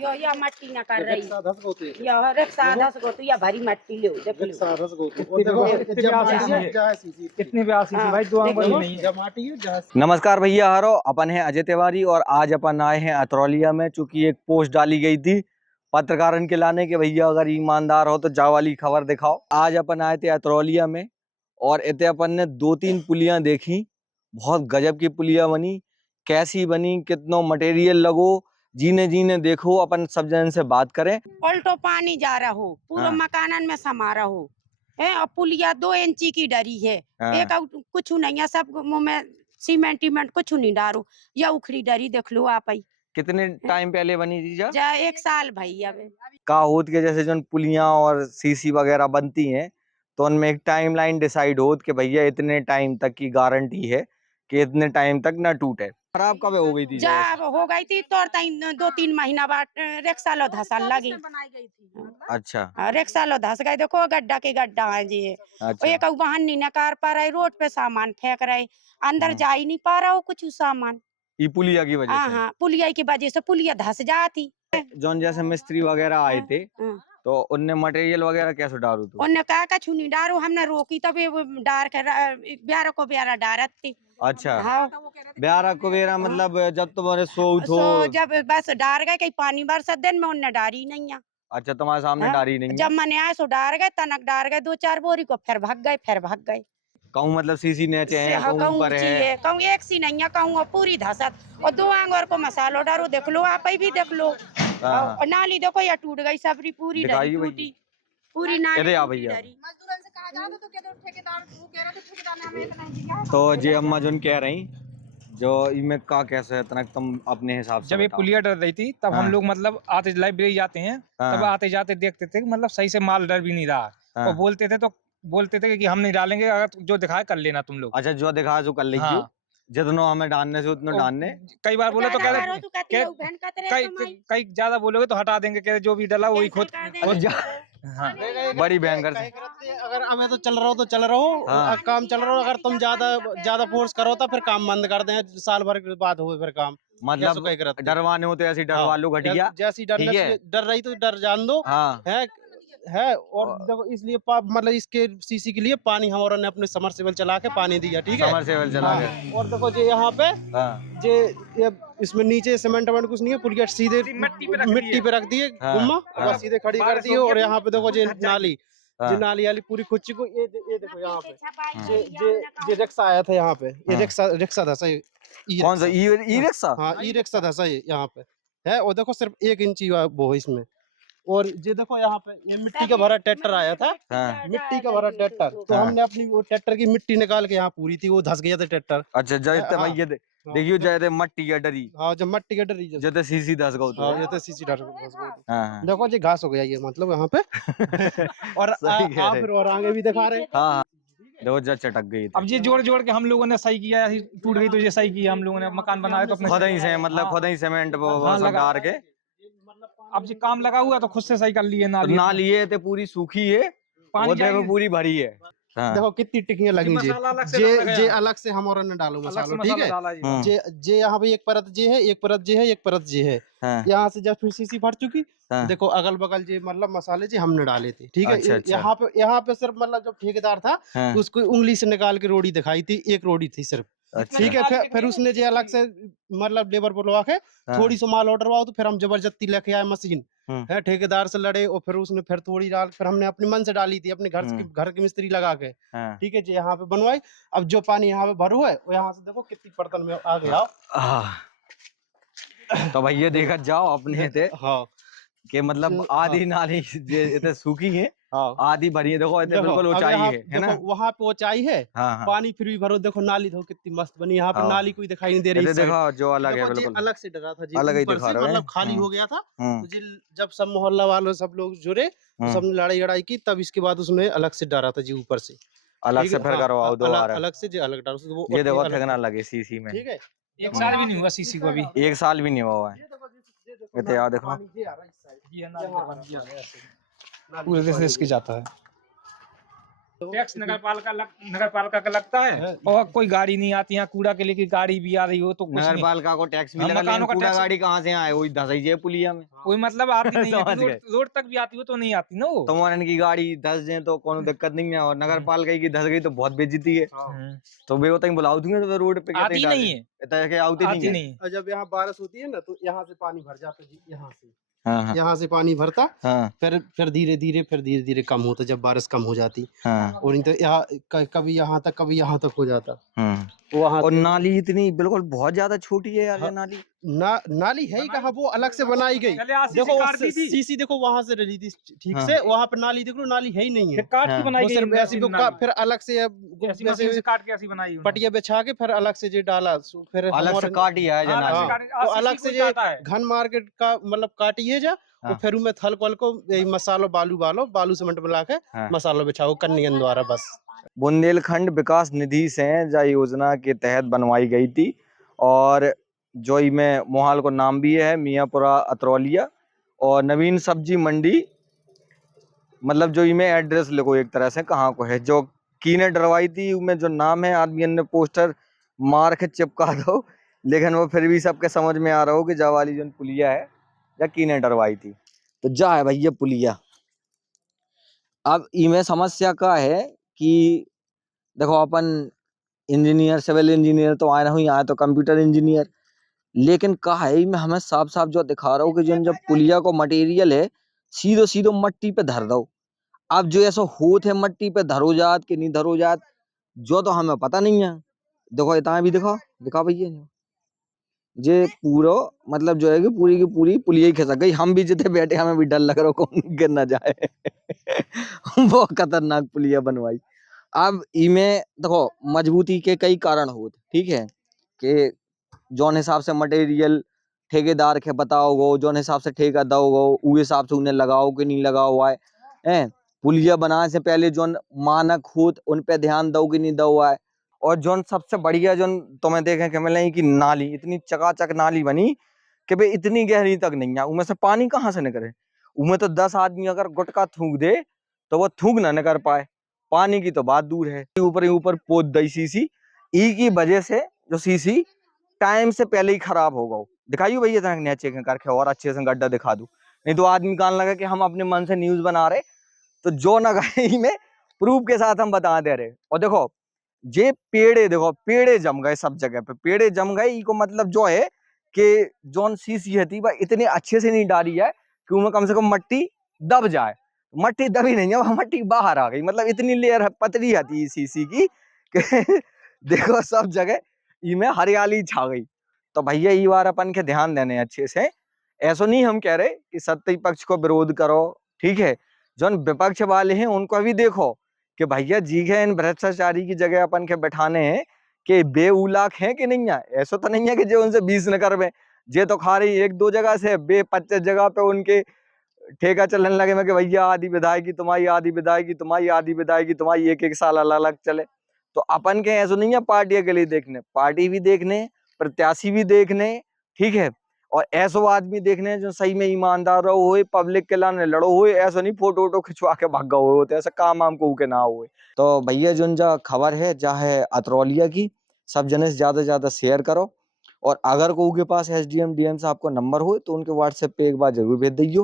यो या मट्टी ना कर रही यो रिक्शा 10 गो तो या भारी मट्टी ले देख लो कितने पे आसी भाई दो नहीं। नमस्कार भैया हारो, अपन है अजय तिवारी और आज अपन आए हैं अतरौलिया में। चूंकि एक पोस्ट डाली गई थी पत्रकारों के लाने के भैया अगर ईमानदार हो तो जा वाली खबर दिखाओ। आज अपन आए थे अतरौलिया में और इतने अपन ने 2-3 पुलियां देखी। बहुत गजब की पुलियां बनी, कैसी बनी, कितना मटेरियल लगो, जीने जीने देखो। अपन सब जन से बात करें। उल्टो पानी जा रहा हो पूरा मकानन में समा रहा हो है और पुलिया 2 इंची की डरी है। एक कुछ नहीं है, सब मुंह में सीमेंट कुछ नहीं डारो या उखड़ी डरी देख लो आप ही। कितने टाइम पहले बनी थी जा 1 साल भाई अब का होत के जैसे जो पुलियां और सीसी वगैरह बनती हैं तो उनमें एक टाइमलाइन डिसाइड होत कि भैया इतने टाइम तक की गारंटी है कि इतने टाइम तक ना टूटे। खराब कब हो गई थी? जब हो गई थी तो 2-3 महीना बाद रिक्शा लो धसल लगी। अच्छा रिक्शा लो धस गए, देखो गड्ढा के गड्ढा है जी। अच्छा। एक वाहन नहीं नकार पा रहे, रोड पे सामान फेंक रहे, अंदर जा ही नहीं पा रहा हो कुछ सामान। ये पुलिया की वजह से? हाँ पुलिया की वजह से पुलिया धस जाती। जोन जैसे मिस्त्री वगैरह आए थे तो उनने मटेरियल वगैरह कैसे डालू? तो उनने कहा कछु नहीं डारो, हमने रोकी तब डार कर ब्यारा को ब्यारा डारत थी। अच्छा हाँ ब्यारा को बेरा मतलब जब तुम्हारे सो जब बस डार गए कहीं पानी बरसत दिन में उनने डारी नहीं है। अच्छा तुम्हारे सामने डारी नहीं? जब मैंने आए सो डार गए, तनक डार गए 2-4 बोरी को, फिर भाग गए। कहूँ मतलब सीसी नीचे है, कहूँ ऊपर है, कहूँ एक सी नहीं है, कहूँ पूरी धसत और 2 आंगोर को मसालो डारो देख लो आप ही भी देख लो। और नाली देखो या टूट गई सबरी पूरी टूटी पूरी नाली भैया। तो जे अम्मा जोन कह रही जो इनमें का कैसे है तनक तुम अपने हिसाब से जब ये पुलिया डर रही थी तब हम लोग मतलब आते लाइब्रेरी जाते हैं तब आते जाते देखते थे मतलब सही से माल डर भी नहीं रहा और बोलते थे कि हम नहीं डालेंगे, अगर जो दिखाए कर लेना तुम लोग। अच्छा जो दिखाए जो कर लीजिए, जितना हमें डालने से उतना डालने। कई बार बोले तो कई ज्यादा बोलोगे तो हटा देंगे, कह जो भी डाला वही खुद बड़ी भयंकर। अगर हमें तो चल रहा हो काम चल रहा हो, अगर तुम ज्यादा फोर्स करो तो फिर काम बंद कर दें, साल भर के बाद हो फिर काम। मतलब डरवाने होते ऐसी डरवा लो घटिया, जैसी डर रही तो डर जान दो है। और देखो इसलिए मतलब इसके सीसी के लिए पानी हमारा ने अपने समरसेबल चला के पानी दिया, ठीक है, समरसेबल चला के। और देखो जे यहाँ पे जे इसमें नीचे सीमेंट कुछ नहीं है, पुलिया सीधे मिट्टी पे रख दिए गुम्मा और सीधे खड़ी कर दी। और यहाँ पे देखो जे नाली वाली पूरी खुच्ची को ये देखो यहाँ पे जे रिक्शा आया था यहाँ पे, ये रिक्शा था सही। कौन सा ई रिक्शा? हाँ ई रिक्शा था सही यहाँ पे है। और देखो सिर्फ 1 इंची वो है इसमें। और ये देखो यहाँ पे ये मिट्टी का भरा ट्रैक्टर आया था, मिट्टी का भरा ट्रैक्टर, तो हमने अपनी वो ट्रैक्टर की मिट्टी निकाल के यहाँ पूरी थी, वो धस गया था ट्रैक्टर। अच्छा जैसे भैया देखियो जैसे मट्टी का डरी। हाँ जब मट्टी का डरी जैसे सीसी धस गई तो जैसे सीसी धस गई। देखो जी घास हो गया ये मतलब यहाँ पे। और आप फिर और आगे भी दिखा रहे। हाँ देखो जब चटक गई। अब ये जोड़ के हम लोगों ने सही किया, टूट गई तो ये सही किया हम लोगों ने, मकान बनाया तो अपने खुद ही से मतलब खुद ही सीमेंट डाल के। अब जी काम लगा हुआ तो खुद से सही कर लिए। नाली है तो पूरी सूखी है, पानी पूरी भरी है। देखो कितनी टिक्कियां लगी जे अलग से हम और ने डालो मसाला, ठीक है। जे यहाँ पे एक परत जे है, एक परत जे है, एक परत जे है। यहाँ से जब फिर सीसी फट चुकी, देखो अगल बगल जे मतलब मसाले जे हमने डाले थे, ठीक है। यहाँ पे सिर्फ मतलब जो ठेकेदार था उसको उंगली से निकाल के रोड़ी दिखाई थी, एक रोड़ी थी सिर्फ, ठीक है। फिर उसने जो अलग से मतलब लेबर बुलवा के थोड़ी सी माल ऑर्डर हुआ तो फिर हम जबरदस्ती लेके आए मशीन है, ठेकेदार से लड़े और फिर उसने फिर थोड़ी डाल, फिर हमने अपने मन से डाली थी अपने घर की मिस्त्री लगा के, ठीक है जी। यहाँ पे बनवाई, अब जो पानी यहाँ पे भरू है वो यहाँ से देखो कितनी बर्तन में आ गया। तो भैया देखा जाओ अपने थे कि मतलब आधी नाली इतने सूखी है, आधी भरी है। देखो इतने बिल्कुल ऊंचाई है ना, वहाँ पे ऊंचाई है, पानी फिर भी भरो। देखो नाली देखो कितनी मस्त बनी, यहाँ पे नाली कोई दिखाई नहीं दे रही। देखो जो अलग है बिल्कुल अलग से डरा था जी, अलग ही दिखा रहे हैं, मतलब खाली हो गया था। तो जब सब मोहल्ला वालों सब लोग जुड़े, सबने लड़ाई की, तब इसके बाद उसने अलग से डरा था जी, ऊपर से अलग से फिर करवाओ दोबारा अलग से जी अलग डालो। ये देखो ठगना लगे सीसी में, ठीक है। 1 साल भी नहीं हुआ सीसी को, अभी 1 साल भी नहीं हुआ है। ये यार देखो पूरे देश की जाता है। टैक्स नगर पालिका का लगता है और कोई गाड़ी नहीं आती, यहाँ कूड़ा के लिए गाड़ी भी आ रही हो तो कुछ नगर नहीं। पालिका को टैक्स भी हम लगा, लेकिन मकानों का कूड़ा टैक्स- गाड़ी कहाँ से आए, वही धसाई जे पुलिया में। कोई मतलब आती नहीं है, समझ रोड गए। रोड तक भी आती हो तो नहीं आती ना वो। तुम्हारे की गाड़ी धस जाए तो कोनो दिक्कत नहीं है, और नगर पालिका की धस गई तो बहुत बेइज्जती है। तो वे होता बुलाओ दूंगे तो रोड पे आती नहीं है, आती आती नहीं है। नहीं। और जब यहाँ बारिश होती है ना तो यहाँ से पानी भर जाता जी, यहाँ से हाँ हाँ यहाँ से पानी भरता, हाँ फिर धीरे धीरे कम होता जब बारिश कम हो जाती। हाँ और नहीं तो यहाँ कभी यहाँ तक कभी यहाँ तक हो जाता हाँ। वहाँ और से। नाली इतनी बिल्कुल बहुत ज्यादा छोटी है यार, ये हाँ। नाली। नाली है ही कहाँ, वो अलग से बनाई गई। चले आरसीसी देखो काट दी थी। सीसी देखो वहां से डली थी ठीक हाँ। से, वहां पे नाली देख लो, नाली है ही नहीं है। फिर काट हाँ। के बनाई वो गई सिर्फ ऐसी मशीन नाली। फिर अलग से ऐसी वैसे मशीन से काट के ऐसी बनाई उन्होंने। पटिया बिछा के फिर अलग से जो डाला, फिर अलग से हमारे- काटी है जो हाँ, अलग से नाली। काट- तो RCC अलग से कोई जो काटा है। घन मार्केट का मतलब काटिए जा, हाँ। और फिर उनमें थल कल को यही मसालो बालू सीमेंट मिला के हाँ। मसालो बिछाओ कन्नियन द्वारा बस। बुंदेलखंड विकास निधि से जा योजना के तहत बनवाई गई थी, और जो में मोहाल को नाम भी है मियाँपुरा अतरौलिया, और नवीन सब्जी मंडी, मतलब जो में एड्रेस लिखो एक तरह से कहाँ को है, जो कीने डरवाई थी उनमें जो नाम है, आदमी ने पोस्टर मार के चिपका दो, लेकिन वो फिर भी सबके समझ में आ रहा हो कि जा वाली जो पुलिया है या कीने डरवाई थी। तो जा है भैया पुलिया। अब इमें समस्या का है कि देखो अपन इंजीनियर, सिविल इंजीनियर तो आए नहीं, आए तो कंप्यूटर इंजीनियर, लेकिन कहा है मैं हमें साफ साफ जो दिखा रहा हूँ कि जो जब पुलिया को मटेरियल है सीधो सीधो मट्टी पे धर दो। अब जो ऐसा होत है मट्टी पे धरो जात कि नहीं धरो जात, जो तो हमें पता नहीं है। देखो इतना भी दिखा भैया, जे पूरा मतलब जो है कि पूरी की पूरी पुलिया ही खिसक गई। हम भी जितने बैठे हमें भी डर लग रहा कौन गिर ना जाए। वो खतरनाक पुलिया बनवाई। अब इमें देखो मजबूती के कई कारण होते, ठीक है, कि जौन हिसाब से मटेरियल ठेकेदार के बताओ गो, जौन हिसाब से ठेका दो गो, उ हिसाब से उन्हें लगाओ कि नहीं लगाओ हुआ है। पुलिया बनाने से पहले जौन मानक होत उन पे ध्यान दो कि नहीं दो हुआ है। और जौन सबसे बढ़िया जौन तुम्हें देखे कि मिले कि नाली इतनी चकाचक नाली बनी कि भाई इतनी गहरी तक नहीं है, उनमें से पानी कहाँ से निकले। उनमें तो 10 आदमी अगर गुटका थूक दे तो वो थूक ना निकल पाए, पानी की तो बात दूर है। ऊपर ही ऊपर पोत दई सीसी, ई की वजह से जो सीसी टाइम से पहले ही खराब हो गया। दिखाइए भैया तक नया चेक करके और अच्छे से गड्ढा दिखा दूं, नहीं तो आदमी कान लगा कि हम अपने मन से न्यूज बना रहे, तो जो ना गए में प्रूफ के साथ हम बता दे रहे। और देखो जे पेड़े, देखो पेड़े जम गए, सब जगह पे पेड़े जम गए। इको मतलब जो है कि जौन सीसी थी वह इतने अच्छे से नहीं डाली है कि उनमें कम से कम मट्टी दब जाए। मट्टी दबी नहीं है, वह मट्टी बाहर आ गई, मतलब इतनी लेयर पतली आती है सीसी की कि देखो सब जगह इमें हरियाली छा गई। तो भैया ये बार अपन के ध्यान देने अच्छे से, ऐसा नहीं हम कह रहे कि सत्ता पक्ष को विरोध करो, ठीक है, जो विपक्ष वाले हैं उनको भी देखो कि भैया जी है इन भ्रष्टाचारी की जगह अपन के बैठाने हैं कि बेउलाक हैं कि नहीं है। ऐसा तो नहीं है कि जो उनसे 20 न करवे, जे तो खा रही 1-2 जगह से, बे 25 जगह पे उनके ठेका चलने लगे में कि भैया आधी विधायकी तुम्हारी, आधी विधायकी तुम्हारी, आधी विधायकी तुम्हारी, 1-1 साल अलग अलग चले। तो अपन के ऐसा नहीं है पार्टियों के लिए देखने, पार्टी भी देखने, प्रत्याशी भी देखने, ठीक है, और ऐसो आदमी देखने जो सही में ईमानदार रहो हो, पब्लिक के लाने लड़ो हो, ऐसा नहीं फोटो वोटो खिंचवा के भाग गए हो, तो ऐसा काम हमको के ना हो। तो भैया जो जा खबर है जा है अतरौलिया की, सब जने से ज्यादा शेयर करो, और अगर कोई के पास SDM DM साहब को नंबर हो तो उनके व्हाट्सएप पे एक बार जरूर भेज दीजिए।